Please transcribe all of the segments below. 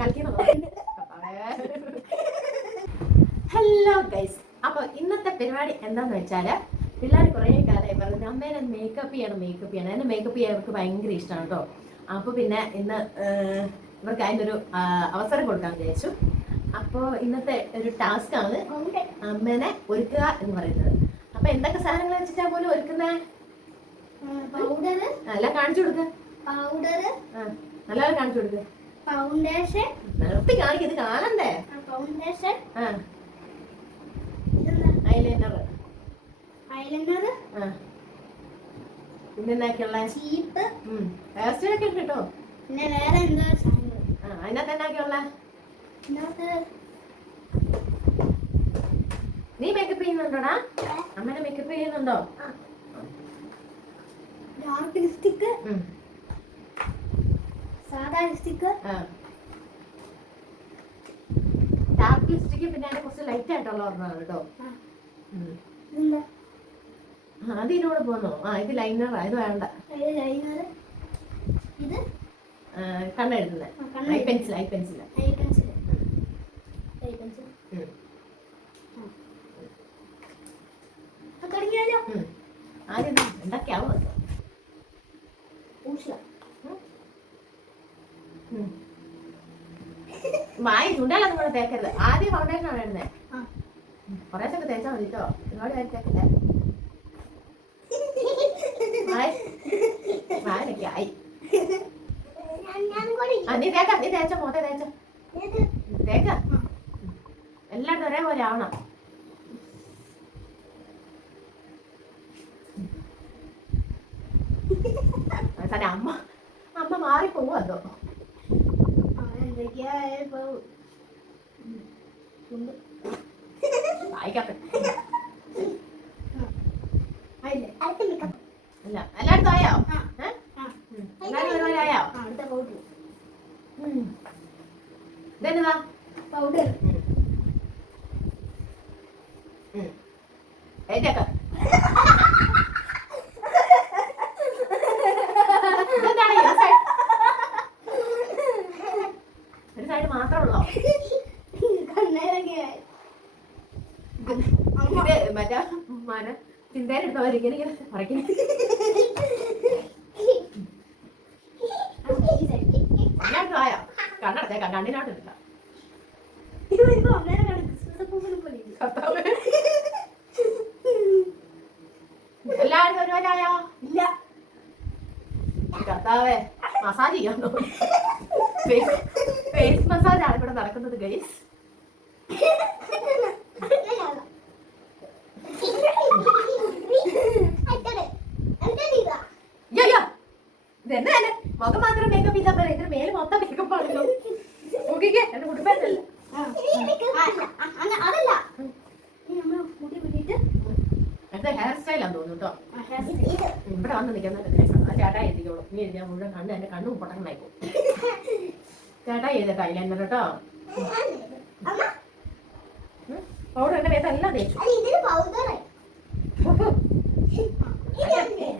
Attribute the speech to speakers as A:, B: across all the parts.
A: കളിക്കുന്നത് hello guys അപ്പൊ ഇന്നത്തെ പരിപാടി എന്താന്ന് വെച്ചാൽ പിള്ളേർ കുറേ കാലമായി പറഞ്ഞു അമ്മേനെ മേക്കപ്പ് ചെയ്യണം മേക്കപ്പ് ചെയ്യണം. എന്നെ മേക്കപ്പ് ചെയ്യാൻ അവർക്ക് ഭയങ്കര ഇഷ്ടമാണ് കേട്ടോ. അപ്പൊ പിന്നെ ഇന്ന് ഇവർക്ക് അതിനൊരു ഒരു അവസരം കൊടുക്കാൻ വിചാരിച്ചു. അപ്പോൾ ഇന്നത്തെ ഒരു ടാസ്ക് ആണ് അമ്മനെ ഒരുക്കുക എന്ന് പറയുന്നത്. അപ്പൊ എന്തൊക്കെ സാധനങ്ങൾ വെച്ചിട്ടാ പോലും ഒരുക്കുന്നേ?
B: പൗഡർ
A: അല്ല കാണിച്ചു കൊടുക്ക.
B: പൗഡർ
A: നല്ല കാണിച്ചു കൊടുക്ക.
B: ഫൗണ്ടേഷൻ
A: നിർത്തി കാണിക്ക ഇത് കാണണ്ടേ?
B: ഫൗണ്ടേഷൻ
A: ഐലൈനർ
B: ഐലൈനർ
A: പിന്നെന്തൊക്കെയുള്ള?
B: ചീപ്പ്.
A: ഹെയർ ഉണ്ട് കേട്ടോ.
B: പിന്നെ വേറെ എന്താ
A: അതിനകത്ത് എന്നാക്കിയുള്ള? നീ മേക്കപ്പ് ചെയ്യുന്നുണ്ടോടാ? അമ്മേനെ മേക്കപ്പ് ചെയ്യുന്നുണ്ടോ?
B: Dark
A: lipstick.
B: സാധാ ലിപ്സ്റ്റിക്ക്
A: ആ. ഡാർക്ക് ലിപ്സ്റ്റിക് പിന്നെ അതിനെ കുറച്ച് ലൈറ്റ് ആയിട്ടുള്ള ഓർമ്മ കേട്ടോ. അത് ഇതിനോട് പോന്നോ ആ ഇത് ലൈനർ ഇത് വേണ്ട.
B: ലൈനർ ഇത്?
A: കണ്ണെഴുതുന്നത്
B: കണ്ണ്
A: eye pencil eye pencil
B: eye pencil eye pencil തുടങ്ങിയാലോ?
A: ആദ്യം. വായി ചുണ്ടല്ല കൂടെ തേക്കരുത്. ആദ്യം ഫൗണ്ടേഷനാണ് ഇടുന്നത്
B: ആ.
A: കുറേശ്ശൊക്കെ തേച്ചാൽ മതി കേട്ടോ ഒരുപാട് പേര് തേക്കില്ല. വായി വായനൊക്കെ ആയി. ആ നീ തേക്ക നീ തേച്ച മോത്തെ തേച്ച. തേക്ക. എല്ലായിടത്തും ഒരേപോലെ ആവണം. അവസാനം അമ്മ അമ്മ മാറിപ്പോവും അതോ?
B: എന്തൊക്കെയാ മേക്കപ്പ്
A: അല്ല എല്ലായിടത്തും ആയോ. എല്ലാവരും ഒരുപോലെ ആയോ? ഇതെന്നതാ
B: പൗഡർ
A: ഏറ്റേക്ക ഇതെന്താണ് ഈ side? ഒരു സൈഡ് മാത്രമേ ഉള്ളോ
B: കണ്ണേരൊക്കെ
A: ഇത് മറ്റേ മന ചിന്തയിലെടുത്തവരിങ്ങനെ ഇങ്ങനെ പറയ്ക്കുന്നു ആയോ കണ്ണടച്ചേക്കാം കണ്ണിനോട്ട് എടുക്കാം. എല്ലാവരും ഒരുപോലെ ആയോ
B: ഇല്ല.
A: കർത്താവേ. മസാജ് ചെയ്യാൻ ഫേസ് മസാജ് ആണ് ഇവിടെ നടക്കുന്നത് ഗൈസ് ഇതെന്നെ തന്നെ. മുഖം മാത്രം മേക്കപ്പ് ചെയ്താൽ പോലെ ഇതിന് മേൽ മൊത്തം മേക്കപ്പ് ആണല്ലോ. നോക്കിക്കേ എന്റെ കുടുംബത്തല്ല
B: അതല്ല.
A: ഹെയർ സ്റ്റൈലാന്ന് തോന്നുന്നു കേട്ടോ ഇവിടെ വന്ന് നിൽക്കുന്ന ആ ചേട്ടാ എഴുതിക്കോളൂ നീ എഴുതിയാൽ മുഴുവൻ കണ്ണ് എന്റെ കണ്ണും പൊട്ടക്കണായിക്കോ ചേട്ടാ എഴുതട്ടെ ഐലൈനർ കേട്ടോ. പൗഡർ എന്റെ മേത്തെല്ലാം തേച്ചു.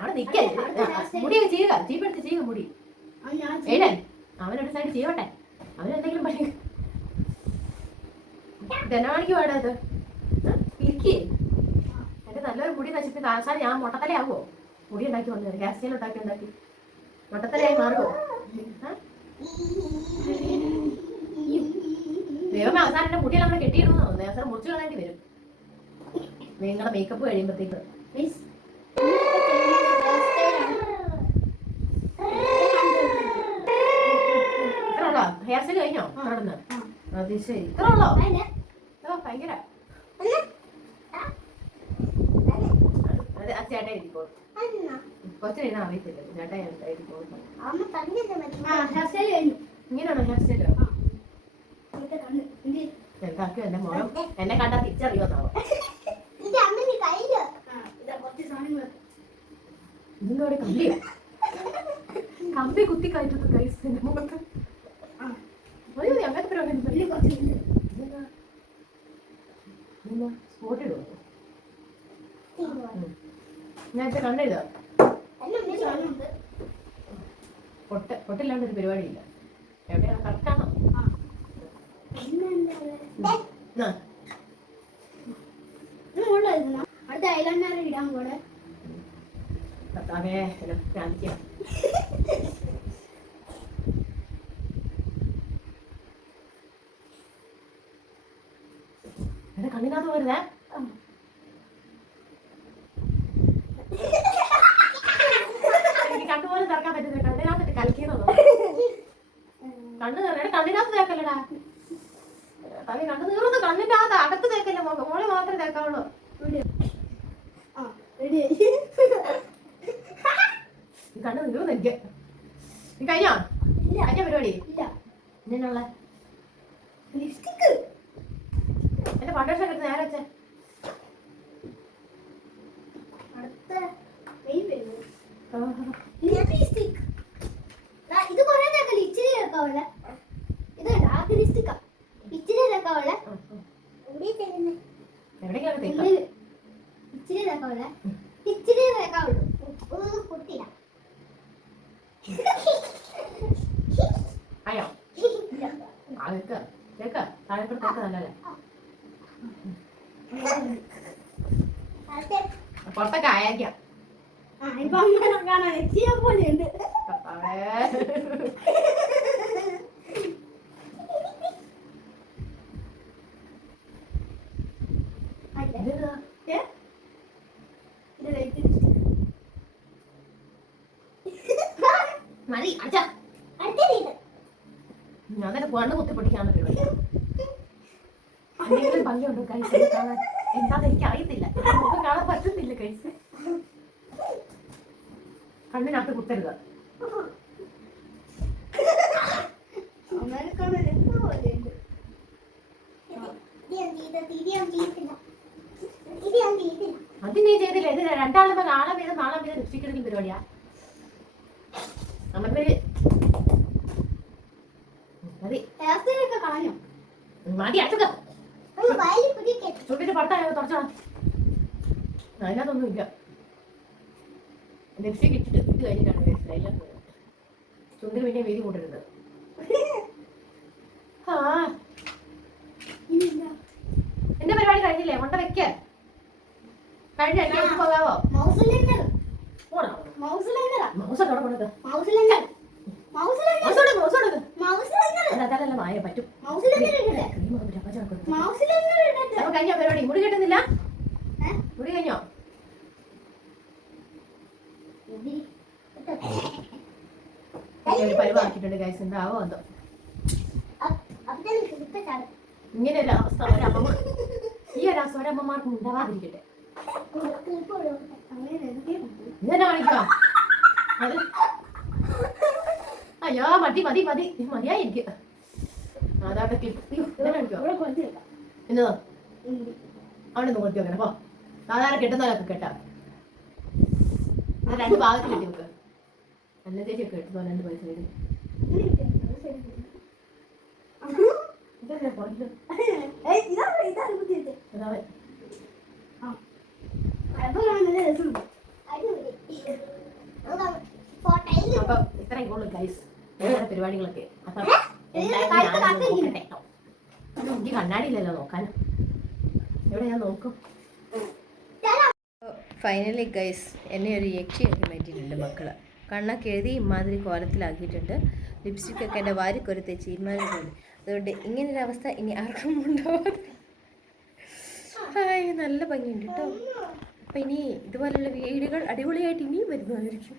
A: അവിടെ നിൽക്കേ മുടിയൊക്കെ ചെയ്യുക ചീപ്പെടുത്ത് ചെയ്യുക മുടി. അവനൊരു സൈഡ് ചെയ്യട്ടെ അവനെന്തെങ്കിലും പണി. ധനവാണിക്ക് വേടാ അത് ഇരിക്കേ. എന്റെ നല്ലൊരു മുടി നശിപ്പിച്ച് അവസാനം ഞാൻ മുട്ടത്തല മുടി ഉണ്ടാക്കി വന്നത് ഗ്യാസ് ഉണ്ടാക്കി ഉണ്ടാക്കി. മുട്ടത്തലയായി മാറുമോ ദൈവമേ അവസാനം എന്റെ മുടിയെല്ലാം കൂടെ കെട്ടിയിടുന്നു അവസാനം മുറിച്ചു കളയേണ്ടി വരും. നിങ്ങളുടെ മേക്കപ്പ് കഴിയുമ്പോഴത്തേക്ക് ഉള്ളോ? ഹെയർ സ്റ്റൈൽ കഴിഞ്ഞോ? നടന്ന് അത് ശരി ഇത്ര ഉള്ളോ? ഓ ഭയങ്കര. അത് ചേട്ടൻ എഴുതിക്കോളും കൊച്ചിന് അറിയത്തില്ല. ചേട്ടൻ എഴുതിക്കോളും ഇങ്ങനെയാണോ ഹെയർ സ്റ്റൈൽ എന്താക്കും എന്റെ മോളം? എന്നെ കണ്ടാ തിരിച്ചറിയോന്നാവോ ഇതിന്റെ കമ്പി? കമ്പി കുത്തി കയറ്റുന്നു കൈസ് എന്റെ മുഖത്ത്. അങ്ങനത്തെ പരിപാടി ഒന്നും നേരത്തെ
B: കണ്ടില്ല
A: പൊട്ട് പൊട്ടില്ലാണ്ട് ഒരു പരിപാടിയില്ല. എവിടെയാണ് കറക്റ്റാണോ
B: അടുത്ത ഇടാൻ
A: കർത്താവേ കണ്ണിനകത്ത് വരുന്നേ കണ്ണ് നിറയെ കണ്ണിനകത്ത് തേക്കല്ലടാ. തവി കണ്ണ് നീർന്ന് കണ്ണിന്റെ അകത്ത് അകത്ത് തേക്കല്ല മോക്ക് മോളെ മാത്രമേ തേക്കാവുള്ളൂ. കണ്ണ് നീറുന്നു എനിക്ക്. നീ കഴിഞ്ഞോ?
B: ഇല്ല.
A: കഴിഞ്ഞ പരിപാടി?
B: ഇല്ല.
A: എന്തിനുള്ള
B: ലിപ്സ്റ്റിക്
A: എന്റെ ഫൗണ്ടേഷൻ എടുത്ത് നേരെ വെച്ചേ.
B: അടുത്ത മെയിൻ വരുന്നത് ലിപ്സ്റ്റിക് ഇത് കുറേ തേക്കല്ല ഇച്ചിരി തേക്കാവല്ല ഇത് ഡാർക്ക് ലിപ്സ്റ്റിക്കാ ഇച്ചിരി തേക്കാവല്ല
A: എവിടേക്കാണ് തേക്കാം?
B: ഉള്ളിൽ ഇച്ചിരി തേക്കാവല്ല ഇച്ചിരി തേക്കാവുള്ളൂ പൊട്ടില്ല
A: ആയോ? ആ കേക്ക കേക്ക താഴെ കൂടെ തേക്ക നല്ലല്ലേ പുറത്തൊക്കെ അയക്കാം
B: ആ ഇപ്പൊ അങ്ങനെ കാണാൻ എത്തിയ പോലെ
A: മതി അച്ഛാ. ഞാൻ തന്നെ കണ്ണ് കുത്തി പൊട്ടിക്കാണ് പരിപാടി എന്തെങ്കിലും ഭംഗിയുണ്ടോ കഴിച്ച് കാണാൻ എന്താന്ന് എനിക്ക് അറിയത്തില്ല മുഖം കാണാൻ പറ്റുന്നില്ല കഴിച്ച് കണ്ണിനകത്ത് കുത്തരുത്
B: അമ്മേനെ കാണാൻ എന്തോ പോലെ ഉണ്ട്.
A: അത് നീ ചെയ്തില്ല ഇത് രണ്ടാളും നാളെ വീതം നാളെ വീതം ലിപ്സ്റ്റിക് എടുക്കുന്ന പരിപാടിയാ. നമ്മുടെ പേര് മതി.
B: Hair style ഒക്കെ കളഞ്ഞോ?
A: മതി അച്ഛക്ക ചുണ്ടിന്റെ പുറത്തായോ തുറച്ചോളാം അതിനകത്തൊന്നും ഇല്ല. ലിപ്സ്റ്റിക് ഇട്ടിട്ട് ഇട്ട് കഴിഞ്ഞിട്ടാണ് എല്ലാം ചുണ്ടിന് പിന്നെ വീതി കൂട്ടരുത്. ആ. എന്റെ പരിപാടി കഴിഞ്ഞില്ലേ? മണ്ട വെക്കേ. കഴിഞ്ഞ? എല്ലാവർക്കും പോകാവോ കഴിഞ്ഞോ പരിപാടി മുടി കിട്ടുന്നില്ല കഴിഞ്ഞോ ഗൈസ് എന്താവോ എന്തോ. ഇങ്ങനെ ഒരു അവസ്ഥ ഒരമ്മ ഈ ഒരു അവസ്ഥ ഒരമ്മമാർക്ക് ഉണ്ടാവാതിരിക്കട്ടെ. ഇതെന്നെ കാണിക്കോ അയ്യോ മതി മതി മതി. മതിയായി എനിക്ക് അതാട്ടെ
B: ഉം.
A: അവിടെ നിന്ന് കൊടുത്തി വെക്കണം അപ്പൊ സാധാരണ കെട്ടുന്നവരൊക്കെ കെട്ടാ. രണ്ട് ഭാഗത്ത് കെട്ടി വെക്കുക നല്ല ചേച്ചിയൊക്കെ കെട്ടുന്നോ രണ്ട് പൈസ വരും
B: ഇങ്ങനെ അപ്പൊ കാണാൻ
A: ഉള്ളു ഗൈസ് പരിപാടികളൊക്കെ. അപ്പൊ. എനിക്ക് കണ്ണാടിയില്ലല്ലോ നോക്കാൻ എവിടെ ഞാൻ നോക്കും. ഫൈനലി ഗൈസ് എന്നെ ഒരു യക്ഷിയാക്കി മാറ്റിയിട്ടുണ്ട് മക്കൾ. കണ്ണൊക്കെ എഴുതി ഇമാതിരി കോലത്തിലാക്കിയിട്ടുണ്ട്. ലിപ്സ്റ്റിക് ഒക്കെ എന്റെ വാരി തെച്ച് ഇമാതിരി പോലെ അതുകൊണ്ട് ഇങ്ങനൊരു അവസ്ഥ ഇനി ആർക്കും ഉണ്ടാവാതെ ഹായ് നല്ല ഭംഗിയുണ്ട് കേട്ടോ അപ്പം ഇനി ഇതുപോലുള്ള വീടുകൾ അടിപൊളിയായിട്ട് ഇനിയും വരുന്നതായിരിക്കും.